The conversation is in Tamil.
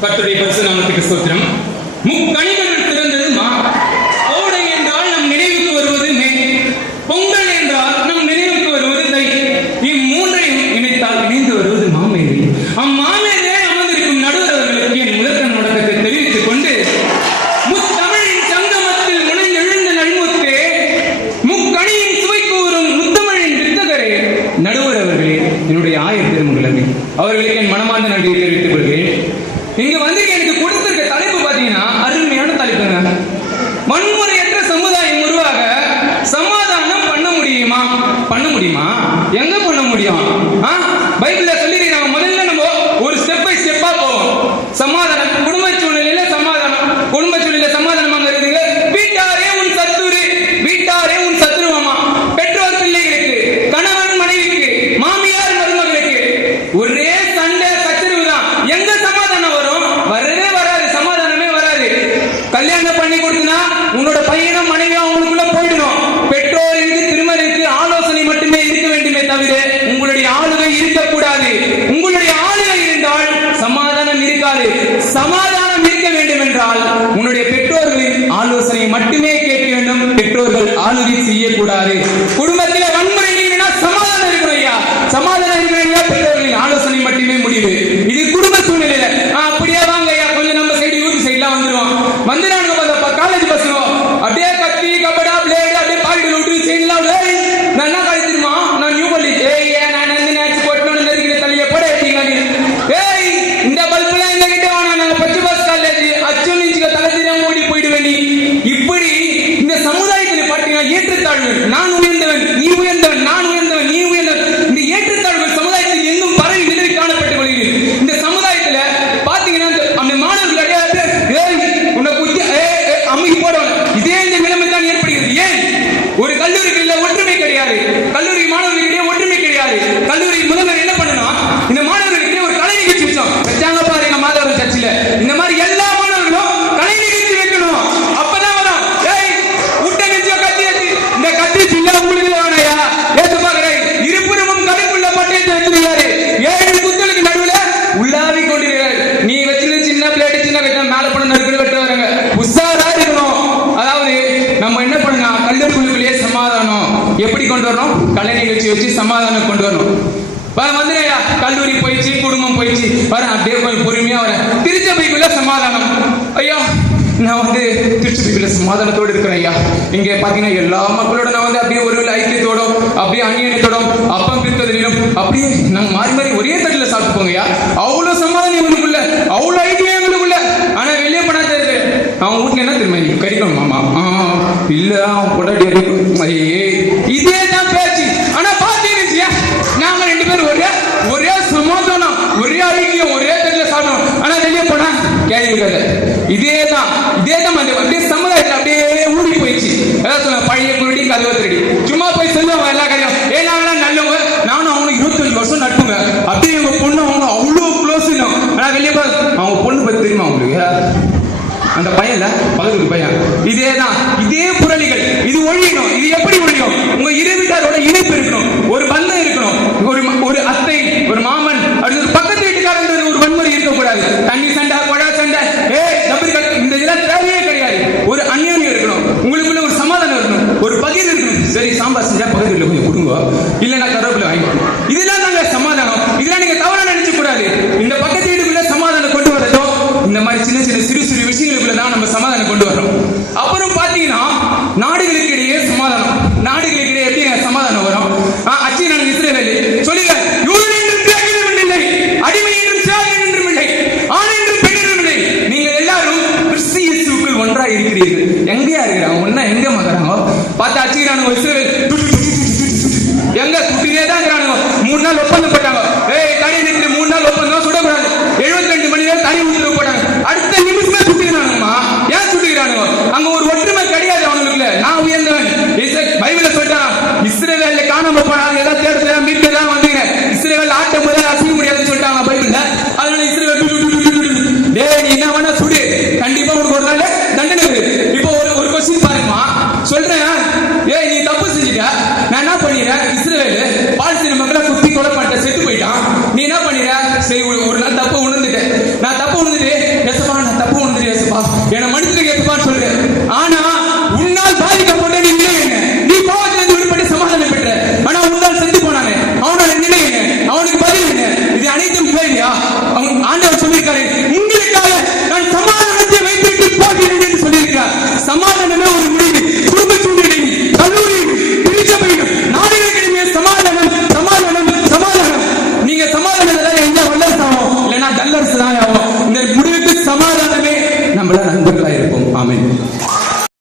கர்த்தருடைய பரிசுத்த நாமத்துக்கு ஸ்தோத்திரம். முக்கனிகள் திறந்தது மா. கோடை என்றால் நம் நினைவுக்கு வருவது மே. பொங்கல் என்றால் நம் நினைவுக்கு வருவது தை. இம்மூன்றையும் இணைத்தால் இணைந்து வருவது மாமேதை. அம்மாமேதை அமர்ந்திருக்கும் நடுவர் அவர்களுக்கு என் முதற்கண் வணக்கத்தை தெரிவித்துக் கொண்டு, முத்தமிழின் சங்கமத்தில் முனைந்தெழுந்த நல்முத்தே, முக்கணியின் சுவை கூறும் முத்தமிழின் வித்தகரே, நடுவர் அவர்களே, என்னுடைய ஆயர் பெருமகளே, அவர்களுக்கு என் மனமார்ந்த நன்றியை தெரிவித்துக் கொள்கிறேன். இங்க வந்து எனக்கு கொடுத்திருக்க தலைப்பு பாத்தீங்கன்னா அருமையான தலைப்புங்க. வன்முறையற்ற சமுதாயம் உருவாக சமாதானம் பண்ண முடியுமா? பண்ண முடியுமா? எங்க பண்ண முடியும்? பைபிள்ல சொல்லிருக்காங்க. முதல்ல நம்ம ஒரு ஸ்டெப் பை ஸ்டெப்பா போவோம். சமாதானம், குடும்ப சூழ்நிலையில சமாதானம். குடும்ப சூழ்நிலை சமாதானமாக இருக்குங்க. வீட்டாரே உன் சத்துரு, வீட்டாரே உன் சத்துருவாமா. பெற்றோர் பிள்ளைகளுக்கு, கணவன் மனைவிக்கு, மாமியார் மருமகளுக்கு ஒரே சண்டை சச்சரவு தான். எங்க சமாதானம் வரும்? வரவே வராது. சமாதானமே வராது. கல்யாணம் பண்ணி கொடுத்தனா உன்னோட பையனும் மனைவியும் அவங்களுக்குள்ள போயிடணும். பெற்றோருக்கு திருமணத்துக்கு ஆலோசனை மட்டுமே இருக்க வேண்டுமே தவிர உங்களுடைய ஆளுகை இருக்கக்கூடாது. உங்களுடைய ஆளுகை இருந்தால் சமாதானம் இருக்காது. சமாதானம் இருக்க வேண்டும் என்றால் உன்னுடைய பெற்றோர்களின் ஆலோசனை மட்டுமே கேட்க வேண்டும். பெற்றோர்கள் ஆளுகை செய்யக்கூடாது. குடும்பத்தில் வன்முறை இல்லைன்னா சமாதானம் இருக்கணும் ஐயா. சமாதானம் இருக்கணும். பெற்றோர்களின் ஆலோசனை மட்டுமே முடிவு. இது குடும்ப சூழ்நிலையில அப்படியே வாங்க ஐயா, கொஞ்சம் நம்ம சைடு யூத் சைட்லாம் வந்துருவோம். வந்து நாங்க காலேஜ் பசங்க அப்படியே கத்தி கபடா பிளேடு அப்படியே பாக்கெட்ல விட்டு செய்யலாம். நான் என்ன காலேஜ் தெரியுமா? நான் நியூ காலேஜ். நான் நேச்சு போட்டோன்னு நெருக்கிற தலையை போட ஏட்டீங்க. இந்த பல்புலாம் எங்க கிட்ட வேணாம். நாங்க பச்சை பாஸ் காலேஜ் அச்சு நிச்சுக்க தலை தெரியாம ஓடி போயிடுவேன். இப்படி இந்த சமுதாயத்தில் பார்த்தீங்கன்னா ஏற்றத்தாழ்வு. நான் உயர்ந்தவன், நீ உயர்ந்தவன், நான் உயர்ந்தவன், நீ உயர்ந்தவன். இந்த ஏற்றத்தாழ்வு சமுதாயத்தில் எங்கும் பரவி நிலவி காணப்பட்டு வருகிறது. இந்த சமுதாயத்துல பாத்தீங்கன்னா அந்த மாணவர்கள் அடையாது உன்னை குத்தி அம்மிக்கு போடுவாங்க. இதே இந்த நிலைமை தான் ஏற்படுகிறது. ஏன்? ஒரு கல்லூரிகளில் ஒற்றுமை கிடையாது. கல்லூரி மாணவர்களிடையே ஒற்றுமை கிடையாது. கல்லூரி முதல்வர் என்ன பண்ணணும்? இந்த மாணவர்களிடையே ஒரு கலை நிகழ்ச்சி வச்சாங்க பாருங்க. மாதவர் சர்ச்சில் இந்த மாதிரி எல்லா மாணவர்களும் கலை நிகழ்ச்சி வைக்கணும். அப்பதான் வரும். விட்ட நிச்சயம் கத்தி வச்சு இந்த கத்தி சின்ன உங்களுக்கு வேணையா ஏற்று பாக்குறேன். இருபுறமும் கடைக்குள்ள பட்டயத்தை வச்சிருக்காரு. 7 குத்தலுக்கு நடுவில் உள்ளாவி கொண்டிருக்கிறார். நீ வச்சிருந்த சின்ன பிளேட்டு சின்ன கட்ட மேல படம் நறுக்கு வெட்ட வராங்க. உஷாரா இருக்கணும். அதாவது நம்ம என்ன பண்ணணும்? கல்லூரிக்குள்ளேயே சமாதானம் எப்படி கொண்டு வரணும்? கலை நிகழ்ச்சி வச்சு சமாதானம் கொண்டு வரணும். வந்து கல்லூரி போயிடுச்சு, குடும்பம் போயிடுச்சு, வரேன் அப்படியே கொஞ்சம் பொறுமையா வரேன். திருச்சபைக்குள்ள சமாதானம். ஐயா நான் வந்து திருச்சபைக்குள்ள சமாதானத்தோடு இருக்கிறேன் ஐயா. இங்க பாத்தீங்கன்னா எல்லா மக்களோட நான் வந்து அப்படியே ஒரு ஐக்கியத்தோட அப்படியே அந்நியத்தோட அப்பம் பிரித்ததிலும் அப்படியே நாங்க மாறி மாறி ஒரே தட்டில சாப்பிட்டு போங்க ஐயா. அவ்வளவு சமாதானம் எங்களுக்குள்ள, அவ்வளவு ஐக்கியம் எங்களுக்குள்ள. ஆனா வெளியே பண்ணா தெரியுது. அவன் வீட்டுல என்ன தெரியுமா? கறிக்கணும் மாமா இல்ல அவன் பொண்டாட்டி இதே தான் பேச்சு. ஆனா பாத்தீங்க நாங்க 2 பேரும் ஒரே சமாதானம், ஒரே ஐக்கியம், ஒரே தட்டில சாப்பிடணும். ஆனா வெளியே போனா கேள்வி இருக்காது. இதேதான் அப்படியே சமுதாயத்தில் அப்படியே ஊடி போயிடுச்சு. ஏதாவது சொல்ல பழைய குருடி கதவை திருடி சும்மா போய் சொல்லுவாங்க எல்லா காரியம். நாங்களாம் நல்லவங்க, நானும் அவனும் 25 வருஷம் நட்டுங்க. அப்படியே எங்க பொண்ணு அவங்க அவ்வளோ க்ளோஸ். ஆனா வெளியே அவங்க பொண்ணு பத்தி தெரியுமா அவங்களுக்கு? அந்த பையன்ல பக்கத்து பையன். இதே புரளிகள். இது ஒழியணும். இது எப்படி ஒழியும்? உங்க இரு வீட்டாரோட இணைப்பு இருக்கணும், ஒரு பந்தம் இருக்கணும். ஒரு அத்தை, ஒரு மாமன், அப்படி ஒரு பக்கத்து வீட்டுக்காரங்க ஒரு வன்முறை இருக்கக்கூடாது. தண்ணி சண்டை, கொடா சண்டை, இந்த இதெல்லாம் தேவையே கிடையாது. ஒரு அந்நியம் இருக்கணும். உங்களுக்குள்ள ஒரு சமாதானம் இருக்கணும், ஒரு பகிர்வு இருக்கணும். சரி சாம்பார் செஞ்சா பக்கத்து வீட்டுல கொஞ்சம் கொடுங்க, இல்லைன்னா கருவேப்பிலை வாங்கிக்கணும். இதெல்லாம் நாங்க சமாதானம். இதெல்லாம் நீங்க தவறா நினைச்ச கூடாது. இந்த பக்கத்து வீட்டுக்குள்ள சமாதானம் கொண்டு வரதோ இந்த மாதிரி சின்ன சிறு விஷயங்களுக்குள்ள தான் நம்ம சமாதானம் கொண்டு வரணும். அப்புறம் பாத்தீங்கன்னா நாடுகளுக்கு இடையே சமாதானம். நாடுகளுக்கு இடையே எப்படி சமாதானம் வரும்? அச்சி நான் இஸ்ரேல் சொல்லுங்க. அடிமை என்றும் சிறார் என்றும் இல்லை, ஆண் என்றும் பெண் என்றும் இல்லை. நீங்க எல்லாரும் கிறிஸ்து இயேசுவுக்குள் ஒன்றாக இருக்கிறீர்கள். எங்கேயா இருக்கிறாங்க? ஒன்னா எங்க மகறாங்க பார்த்தா அச்சிக்கிறானுங்க. இஸ்ரேல் எங்க குட்டிலே தான் இருக்கிறானுங்க. 3 நாள் ஒப்பந்தம் போட்டாங்க. தனி நிறுத்தி 3 நாள் ஒப்பந்தம் சுடக்கூடாது. 72 மணி நேரம் தனி ஊற்றுல போட்டாங்க. அடுத்த நிமிஷமே சுட்டுக்கிறானுங்கம்மா. ஏன் சுட்டுக்கிறானுங்க? அங்க ஒரு ஒற்றுமை கிடையாது அவனுக்குள்ள. நான் உயர்ந்தவன். பைபிள்ல சொல்லிட்டான், இஸ்ரேவேல்ல காணாம போனாங்க, ஏதாவது தேடுதா மீட்கலாம் வந்தீங்க. இஸ்ரேவேல் ஆட்ட முதல்ல அசைய முடியாதுன்னு சொல்லிட்டாங்க பைபிள்ல. அதனால இஸ்ரேவேல் நீ என்ன வேணா சுடு, கண்டிப்பா உனக்கு ஒரு நாள் தண்டனை இருக்கு. இப்போ ஒரு கொஸ்டின் பாருங்கம்மா சொல்றேன். நீ தப்பு செஞ்சுட்ட, நான் என்ன பண்ணிடுறேன்? இஸ்ரேவேல் பாலஸ்தீன மக்களை குத்தி கொலை பண்ணிட்ட, செத்து போயிட்டான். நீ என்ன பண்ணிடுற? சரி ஒரு